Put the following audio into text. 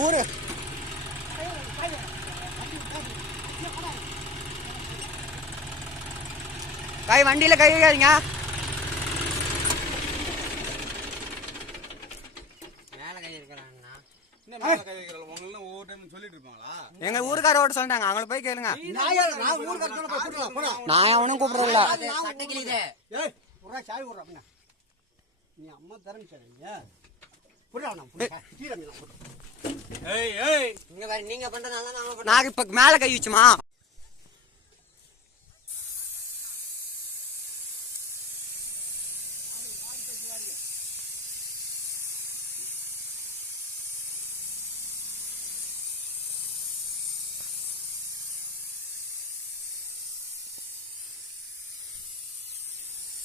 ஊரு கை வண்டியில கை வைக்காதீங்க. மேல கை இருக்கிறாங்கண்ணா. எங்க ஊருக்கார ஓட்ட சொல்லிட்டாங்க, அவங்கள போய் கேளுங்க. நான் அவனும் கூப்பிடல. நீ அம்மா தரங்க நீங்க பண்றதுனால நான் இப்ப மேல கை வச்சுமா